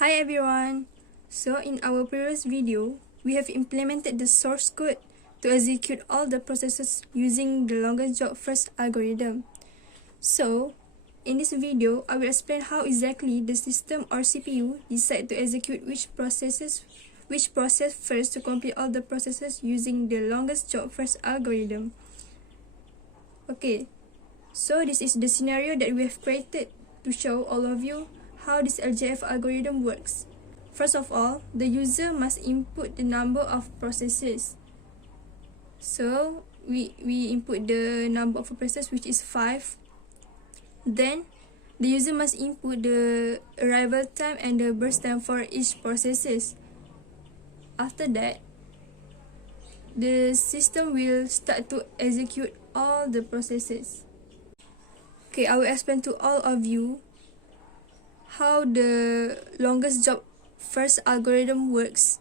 Hi everyone! So in our previous video, we have implemented the source code to execute all the processes using the longest job first algorithm. So in this video, I will explain how exactly the system or CPU decide to execute which process first to complete all the processes using the longest job first algorithm. Okay, so this is the scenario that we have created to show all of you how this LJF algorithm works. First of all, the user must input the number of processes. So we input the number of processes, which is 5. Then the user must input the arrival time and the burst time for each processes. After that, the system will start to execute all the processes. Okay, I will explain to all of you how the longest job first algorithm works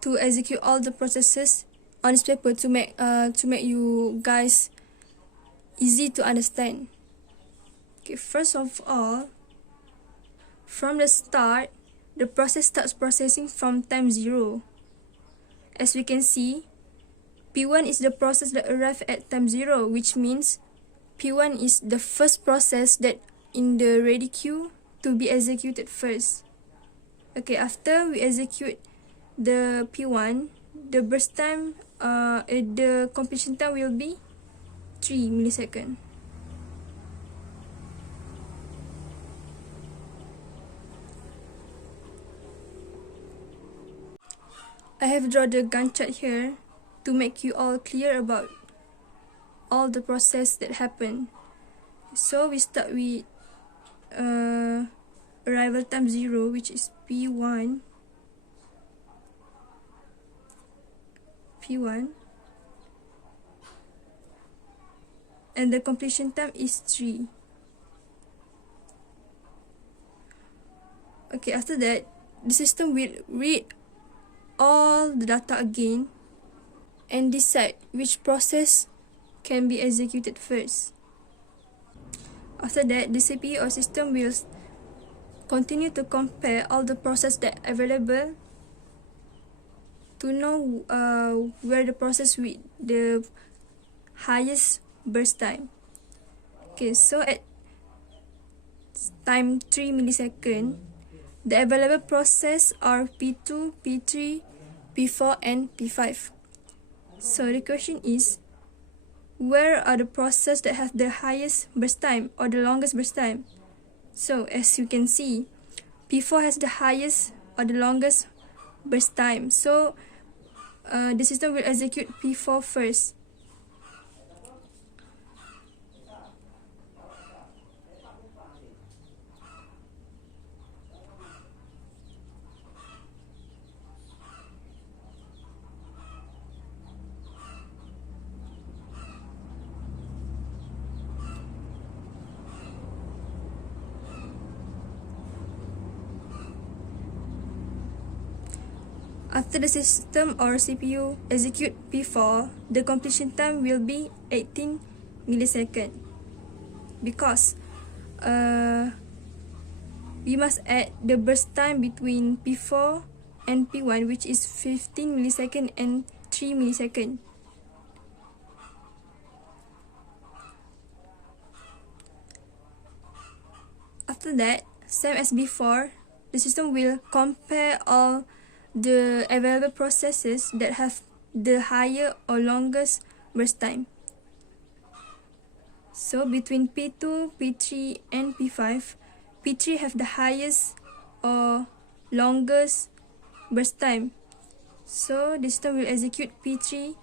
to execute all the processes on this paper to make you guys easy to understand. Okay, first of all, from the start, the process starts processing from time 0. As we can see, P1 is the process that arrived at time 0, which means P1 is the first process that in the ready queue to be executed first. Okay, after we execute the P1, the burst time, the completion time will be 3 milliseconds. I have drawn the Gantt chart here to make you all clear about all the process that happen. So we start with arrival time 0, which is P1, and the completion time is 3. Okay, after that, the system will read all the data again and decide which process can be executed first. After that, the CPU or system will continue to compare all the processes that are available to know where the process with the highest burst time. Okay, so at time 3 milliseconds, the available process are P2, P3, P4 and P5. So the question is, where are the processes that have the highest burst time or the longest burst time? So as you can see, P4 has the highest or the longest burst time. So the system will execute P4 first. After the system or CPU execute P4, the completion time will be 18 milliseconds because we must add the burst time between P4 and P1, which is 15 milliseconds and 3 milliseconds. After that, same as before, the system will compare all the available processes that have the higher or longest burst time. So between P2, P3 and P5, P3 have the highest or longest burst time. So the system will execute P3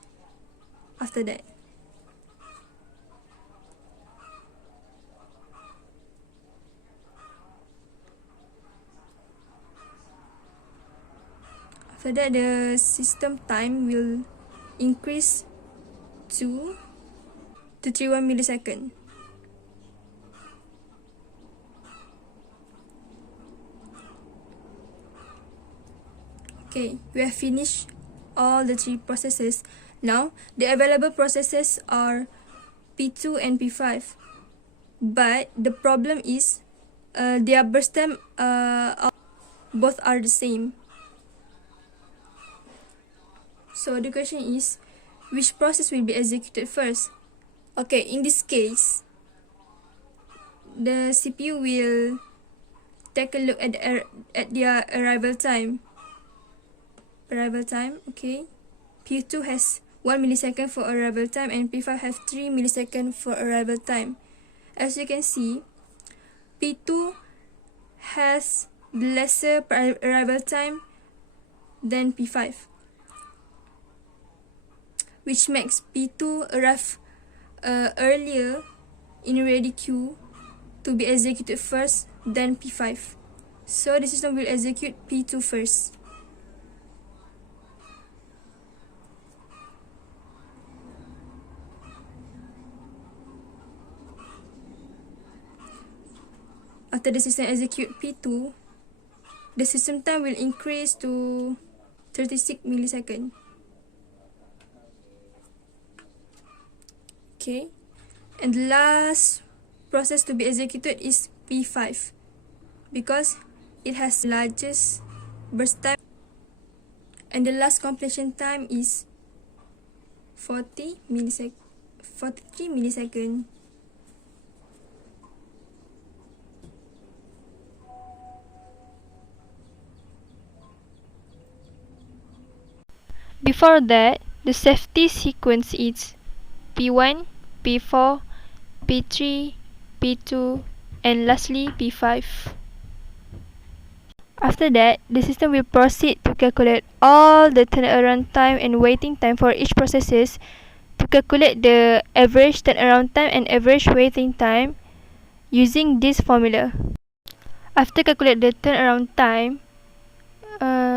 after that. After that, the system time will increase to 31 milliseconds. Okay, we have finished all the 3 processes. Now, the available processes are P2 and P5. But the problem is their burst time both are the same. So the question is, which process will be executed first? Okay, in this case, the CPU will take a look at their arrival time. Okay. P2 has 1 millisecond for arrival time and P5 has 3 milliseconds for arrival time. As you can see, P2 has lesser arrival time than P5, which makes P2 arrive earlier in ready queue to be executed first than P5. So the system will execute P2 first. After the system execute P2, the system time will increase to 36 milliseconds. Okay, and the last process to be executed is P5 because it has the largest burst time, and the last completion time is 43 milliseconds. Before that, the safety sequence is P1, P4, P3, P2, and lastly P5. After that, the system will proceed to calculate all the turnaround time and waiting time for each processes to calculate the average turnaround time and average waiting time using this formula. After calculate the turnaround time,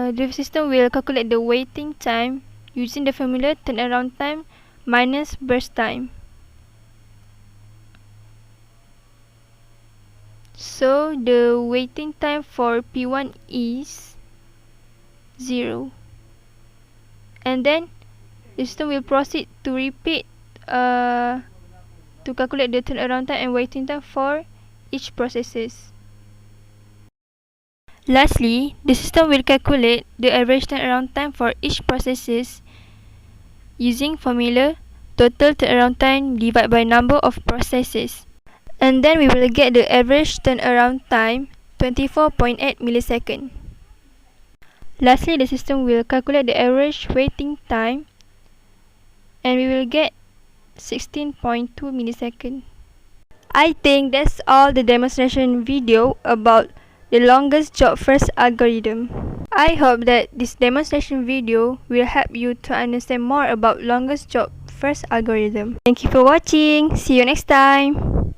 the system will calculate the waiting time using the formula turnaround time minus burst time. So the waiting time for P1 is 0. And then the system will proceed to repeat to calculate the turnaround time and waiting time for each processes. Lastly, the system will calculate the average turnaround time for each processes using formula total turnaround time divided by number of processes. And then we will get the average turnaround time 24.8 milliseconds. Lastly, the system will calculate the average waiting time and we will get 16.2 milliseconds. I think that's all the demonstration video about the longest job first algorithm. I hope that this demonstration video will help you to understand more about longest job first algorithm. Thank you for watching. See you next time.